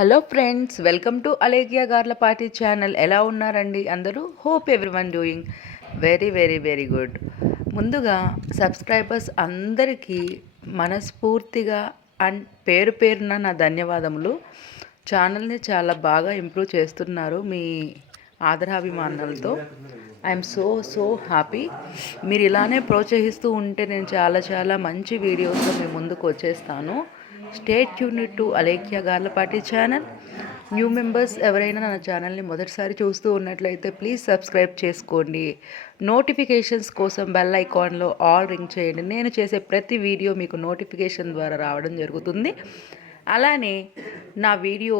Hello friends, welcome to Alekhya Garlapati channel. ఎలా ఉన్నారండి అందరూ? Hope everyone doing very very very good. ముందుగా సబ్స్క్రైబర్స్ అందరికీ మనస్ఫూర్తిగా అండ్ పేరు పేరున నా ధన్యవాదములు. ఛానల్ని చాలా బాగా ఇంప్రూవ్ చేస్తున్నారు మీ ఆదరాభిమానాలతో. I'm so happy. మీరు ఇలానే ప్రోత్సహిస్తూ ఉంటే నేను చాలా మంచి వీడియోస్తో మీ ముందుకు వచ్చేస్తాను. Stay tuned to Alekhya Garlapati channel. New members ఎవరైనా నా ఛానల్ని మొదటిసారి చూస్తూ ఉన్నట్లయితే ప్లీజ్ సబ్స్క్రైబ్ చేసుకోండి. నోటిఫికేషన్స్ కోసం బెల్ ఐకాన్లో ఆల్ రింగ్ చేయండి. నేను చేసే ప్రతి వీడియో మీకు నోటిఫికేషన్ ద్వారా రావడం జరుగుతుంది. అలానే నా వీడియో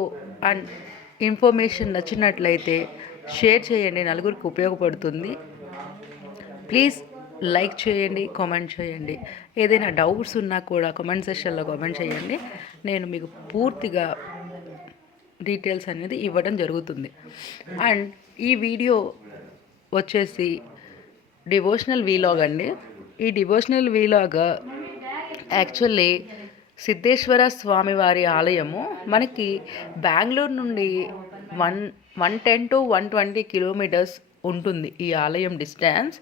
అండ్ ఇన్ఫర్మేషన్ నచ్చినట్లయితే షేర్ చేయండి, నలుగురికి ఉపయోగపడుతుంది. ప్లీజ్ లైక్ చేయండి, కామెంట్ చేయండి. ఏదైనా డౌట్స్ ఉన్నా కూడా కామెంట్ సెక్షన్లో కామెంట్ చేయండి. నేను మీకు పూర్తిగా డీటెయిల్స్ అనేది ఇవ్వడం జరుగుతుంది. అండ్ ఈ వీడియో వచ్చేసి డివోషనల్ వీలాగ్ అండి. ఈ డివోషనల్ వీలాగ్ యాక్చువల్లీ సిద్ధేశ్వర స్వామివారి ఆలయము మనకి బెంగళూరు నుండి 110 to 120 కిలోమీటర్స్ ఉంటుంది ఈ ఆలయం డిస్టెన్స్.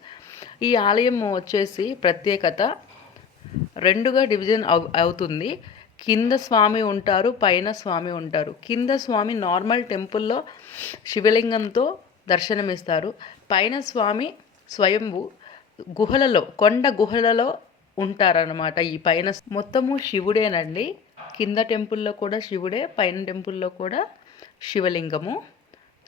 ఈ ఆలయం వచ్చేసి ప్రత్యేకత రెండుగా డివిజన్ అవుతుంది. కింద స్వామి ఉంటారు, పైన స్వామి ఉంటారు. కింద స్వామి నార్మల్ టెంపుల్లో శివలింగంతో దర్శనమిస్తారు. పైన స్వామి స్వయంభూ గుహలలో, కొండ గుహలలో ఉంటారనమాట. ఈ పైన మొత్తము శివుడేనండి. కింద టెంపుల్లో కూడా శివుడే, పైన టెంపుల్లో కూడా శివలింగము.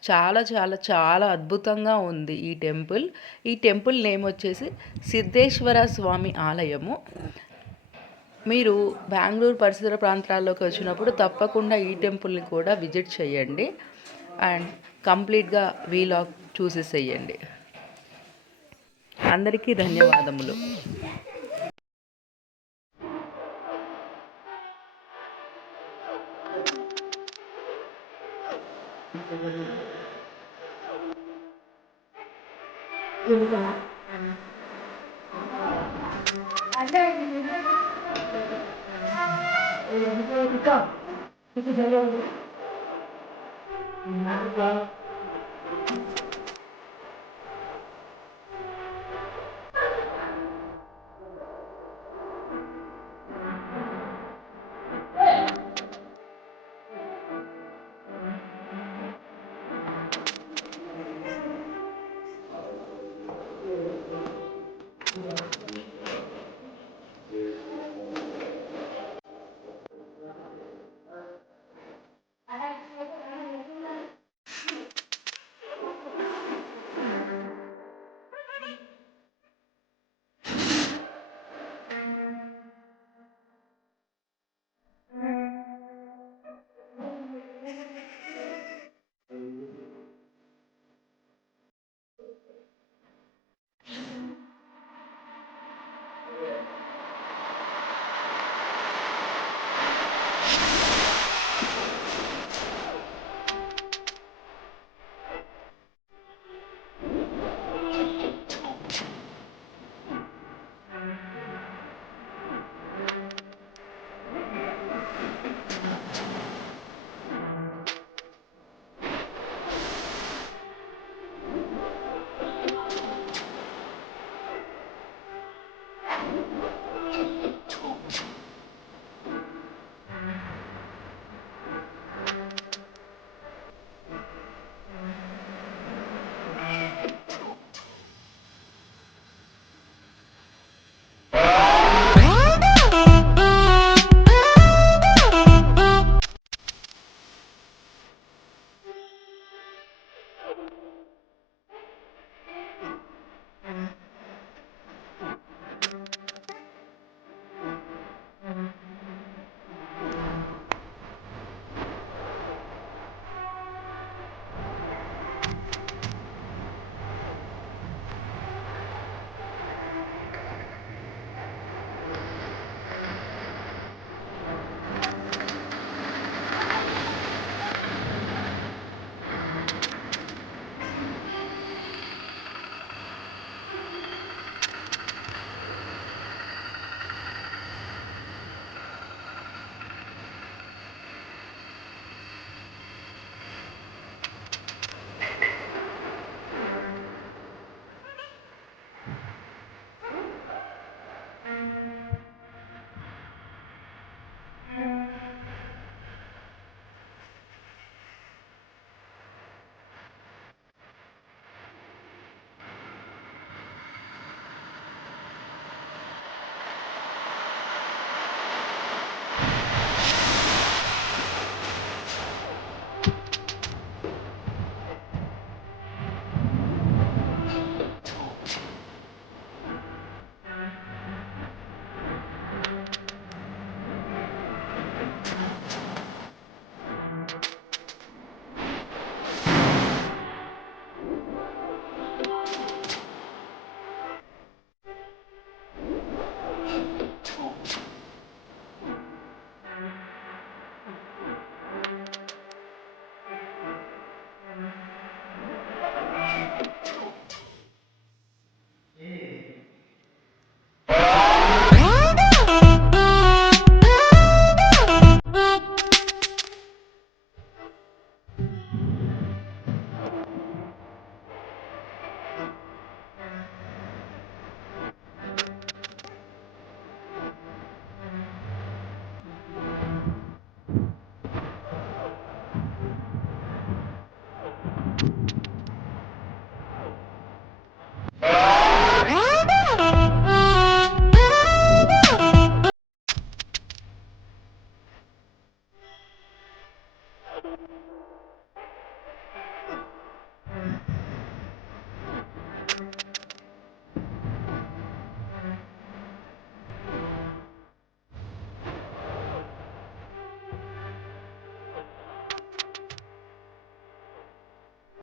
చాలా అద్భుతంగా ఉంది ఈ టెంపుల్. ఈ టెంపుల్ నేమ్ వచ్చేసి సిద్ధేశ్వర స్వామి ఆలయము. మీరు బెంగళూరు పరిసర ప్రాంతాల్లోకి వచ్చినప్పుడు తప్పకుండా ఈ టెంపుల్ని కూడా విజిట్ చేయండి అండ్ కంప్లీట్గా వీలాగ్ చూసేసేయండి. అందరికీ ధన్యవాదములు.